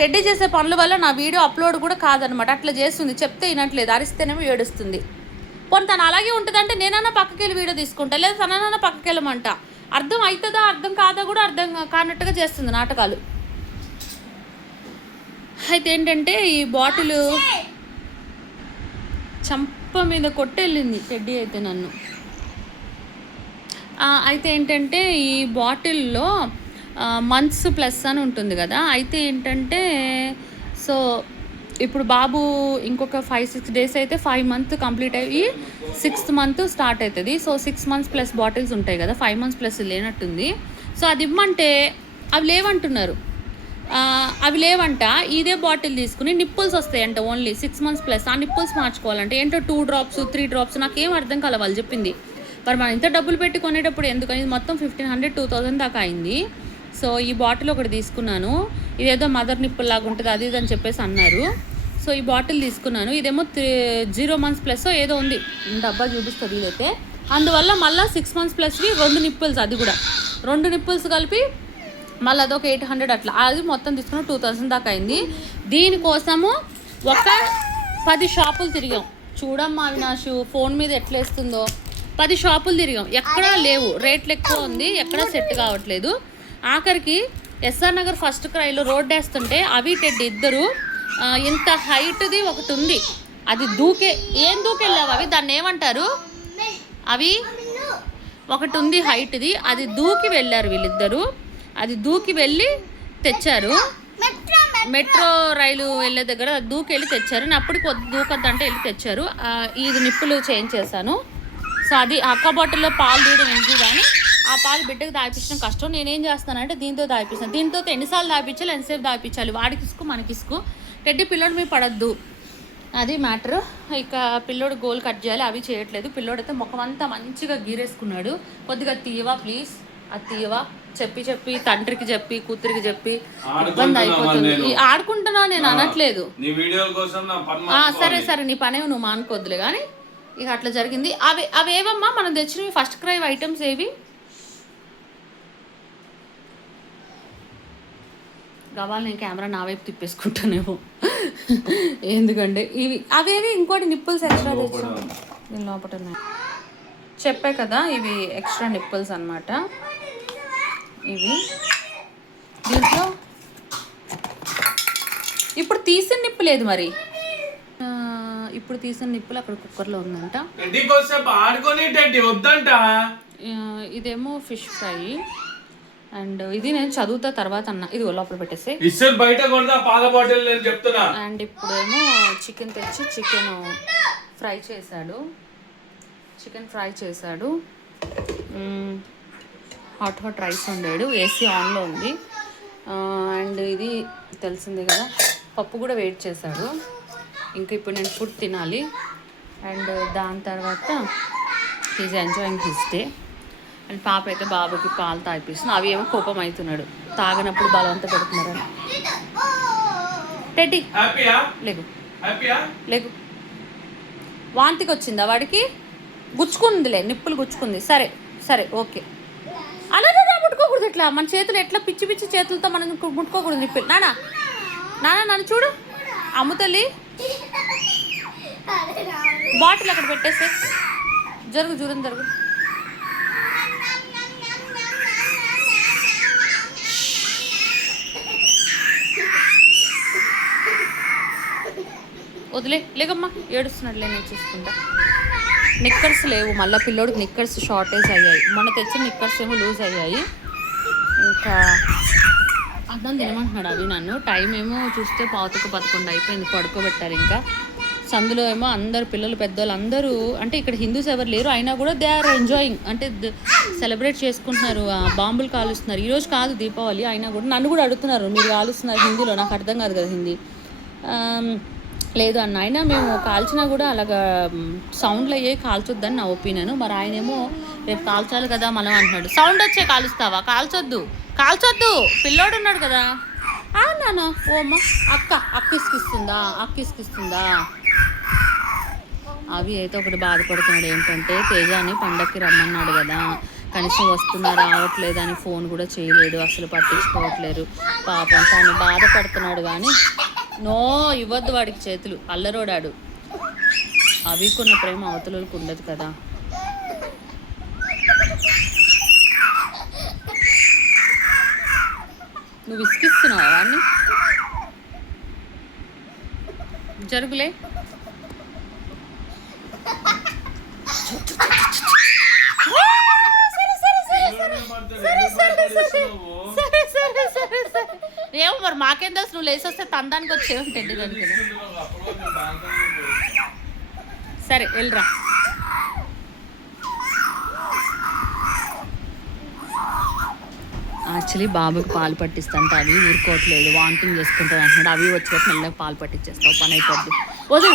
Teddy చేసే పనుల వల్ల నా వీడియో అప్లోడ్ కూడా కాదనమాట. అట్లా చేస్తుంది, చెప్తే వినట్లేదు, అరిస్తేనేమో ఏడుస్తుంది. పోనీ తను అలాగే ఉంటుందంటే నేనన్నా పక్కకి వెళ్ళి వీడియో తీసుకుంటా, లేదా తనన్నా పక్కకి వెళ్ళమంట. అర్థం అవుతుందా అర్థం కాదా కూడా అర్థం కానట్టుగా చేస్తుంది నాటకాలు. అయితే ఏంటంటే ఈ బాటిల్ చంప మీద కొట్టెళ్ళింది టెడ్డీ అయితే నన్ను. అయితే ఏంటంటే ఈ బాటిల్లో మంత్స్ ప్లస్ అని ఉంటుంది కదా. అయితే ఏంటంటే సో ఇప్పుడు బాబు ఇంకొక 5-6 డేస్ అయితే 5 months కంప్లీట్ అయ్యి 6th month స్టార్ట్ అవుతుంది. సో 6 months ప్లస్ బాటిల్స్ ఉంటాయి కదా, 5 months ప్లస్ లేనట్టుంది. సో అది ఇమ్మంటే అవి లేవంటున్నారు. అవి లేవంట. ఇదే బాటిల్ తీసుకుని నిప్పుల్స్ వస్తాయంట ఓన్లీ 6 months ప్లస్. ఆ నిప్పుల్స్ మార్చుకోవాలంటే ఏంటో 2 drops 3 drops నాకేం అర్థం కాలే వాళ్ళు చెప్పింది. మరి మనం ఇంత డబ్బులు పెట్టి కొనేటప్పుడు ఎందుకని మొత్తం 1500-2000 దాకా అయింది. సో ఈ బాటిల్ ఒకటి తీసుకున్నాను. ఇదేదో మదర్ నిప్పుల్ లాగా ఉంటుంది అది ఇదని చెప్పేసి అన్నారు. సో ఈ బాటిల్ తీసుకున్నాను. ఇదేమో 0 months ప్లస్ ఏదో ఉంది, డబ్బా చూపిస్తుంది ఇదైతే. అందువల్ల మళ్ళీ 6 months ప్లస్వి 2 నిప్పుల్స్, అది కూడా 2 నిప్పుల్స్ కలిపి మళ్ళీ అదొక 800 అట్లా. అది మొత్తం తీసుకున్న 2000 దాకా అయింది. దీనికోసము ఒక 10 షాపులు తిరిగాం. చూడమ్మా అవినాషు ఫోన్ మీద ఎట్లా వేస్తుందో. 10 షాపులు తిరిగాం, ఎక్కడా లేవు. రేట్లు ఎక్కువ ఉంది, ఎక్కడా సెట్ కావట్లేదు. ఆఖరికి ఎస్ఆర్ నగర్ ఫస్ట్ క్రైలో రోడ్ వేస్తుంటే అవి టెడ్డీ ఇద్దరు ఇంత హైట్ది ఒకటి ఉంది, అది ఏం దూకెళ్ళావు అవి, దాన్ని ఏమంటారు, అవి ఒకటి ఉంది హైట్ది, అది దూకి వెళ్ళారు వీళ్ళిద్దరు. అది దూకి వెళ్ళి తెచ్చారు, మెట్రో రైలు వెళ్ళే దగ్గర దూకి వెళ్ళి తెచ్చారు. నేను అప్పటికి దూకొద్దంటే వెళ్ళి తెచ్చారు. ఇది నిప్పులు చేంజ్ చేశాను. సో అది అక్క బాటిల్లో పాలు తీయడం ఎందుకు కానీ ఆ పాలు బిడ్డకు దాయిపించడం కష్టం. నేనేం చేస్తానంటే దీంతో దాయిపిస్తాను. దీంతో ఎన్నిసార్లు దాయిపించాలి, ఎంతసేపు దాయిపించాలి, వాడికి ఇసుకు మనకి ఇసుకు. టెడ్డీ పిల్లోడు మీద పడద్దు, అది మ్యాటర్. ఇక పిల్లోడు గోల్ కట్ చేయాలి, అవి చేయట్లేదు. పిల్లోడైతే ముఖం అంతా మంచిగా గీరేసుకున్నాడు. కొద్దిగా తీయవా ప్లీజ్, అది తీయవా చెప్పి తండ్రికి చెప్పి కూతురికి చెప్పి ఇబ్బంది అయిపోతుంది. ఆడుకుంటున్నా నేను అనట్లేదు. సరే నీ పనేవి నువ్వు మానుకోద్దులే కానీ ఇక అట్లా జరిగింది. అవేవమ్మా మనం తెచ్చినవి ఫస్ట్ క్రై ఐటమ్స్ ఏవి కావాలి? నేను కెమెరా నా వైపు తిప్పేసుకుంటానేమో ఎందుకంటే అవేవి ఇంకోటి నిప్పుల్స్ ఎక్స్ట్రా తెచ్చాను దీని లోపల చెప్పే కదా, ఇవి ఎక్స్ట్రా నిప్పుల్స్ అన్నమాట. ఇవి దీంట్లో ఇప్పుడు తీసిన నిప్పు లేదు, మరి ఇప్పుడు తీసిన నిప్పులు అక్కడ కుక్కర్లో ఉందంట. ఇదేమో ఫిష్ ఫ్రై అండ్ ఇది నేను చదువుతా తర్వాత అన్న. ఇది లోపల పెట్టేసి అండ్ ఇప్పుడేమో చికెన్ తెచ్చి చికెన్ ఫ్రై చేశాడు. హాట్ రైస్ వండాడు, ఏసీ ఆన్లో ఉంది. అండ్ ఇది తెలిసిందే కదా, పప్పు కూడా వెయిట్ చేశాడు. ఇంకా ఇప్పుడు నేను ఫుడ్ తినాలి. అండ్ దాని తర్వాత is enjoying his day. And పాప అయితే బాబుకి పాలు తాగిపిస్తుంది. అవి ఏమో కోపం అవుతున్నాడు, తాగినప్పుడు బలవంత పెడుతున్నారని. టెడ్డీ లేగు వాంతికి వచ్చిందా వాడికి? గుచ్చుకుందిలే, నిప్పులు గుచ్చుకుంది. సరే ఓకే. అలాగే ముట్టుకోకూడదు ఇట్లా, మన చేతులు ఎట్లా పిచ్చి చేతులతో మనం ముట్టుకోకూడదు నిప్పులు. నానా నన్ను చూడు, అమ్ముతల్లి బాటిల్ అక్కడ పెట్టేసి జరుగు. వదిలే, లేకమ్మా ఏడుస్తున్నాడులే, నేను చూసుకుంటా. నిక్కర్స్ లేవు, మళ్ళీ పిల్లోడికి నిక్కర్స్ షార్టేజ్ అయ్యాయి. మొన్న తెచ్చిన నిక్కర్స్ ఏమో లూజ్ అయ్యాయి. ఇంకా అర్థం తినమంటున్నాడు అవి నన్ను. టైం ఏమో చూస్తే 11 అయిపోయింది, పడుకోబెట్టారు. ఇంకా సందులో ఏమో అందరు పిల్లలు పెద్దవాళ్ళు అందరూ, అంటే ఇక్కడ హిందూస్ ఎవరు లేరు, అయినా కూడా దే ఆర్ ఎంజాయింగ్, అంటే సెలబ్రేట్ చేసుకుంటున్నారు. బాంబులు కాలుస్తున్నారు. ఈరోజు కాదు దీపావళి, అయినా కూడా నన్ను కూడా అడుగుతున్నారు మీరు కాలుస్తున్నారు హిందీలో. నాకు అర్థం కాదు కదా హిందీ. లేదు అన్న, అయినా మేము కాల్చినా కూడా అలాగా సౌండ్లు అయ్యే కాల్చొద్దని నా ఒపీనియన్. మరి ఆయనేమో రేపు కాల్చాలి కదా మనం అంటున్నాడు. సౌండ్ వచ్చే కాలుస్తావా? కాల్చొద్దు పిల్లోడు ఉన్నాడు కదా. నాన్న ఓ అమ్మ అక్కిస్కిస్తుందా అవి అయితే ఒకటి బాధపడుతున్నాడు. ఏంటంటే తేజాని పండక్కి రమ్మన్నాడు కదా, కనీసం వస్తున్నా రావట్లేదు అని ఫోన్ కూడా చేయలేడు, అసలు పట్టించుకోవట్లేరు. పాపం తను బాధపడుతున్నాడు. కానీ నో, ఇవ్వద్దు వాడికి చేతులు, అల్లరోడాడు. అవికున్న ప్రేమ అవతలకు ఉండదు కదా. నువ్వు విసిగిస్తున్నావా వాడిని? జరుగులే. ఏమో మరి మాకేం తెలుసు, నువ్వు లేసొస్తే తందానికి వచ్చే ఉంటుంది. సరే వెళ్ళరా. యాక్చువల్లీ బాబుకి పాలు పట్టిస్తాంటే అవి ఊరుకోవట్లేదు, వాంటింగ్ చేసుకుంటాడు అంటున్నాడు. అవి వచ్చేటప్పుడు మెల్లగా పాలు పట్టించేస్తావు, పని అయిపోద్ది. వదు.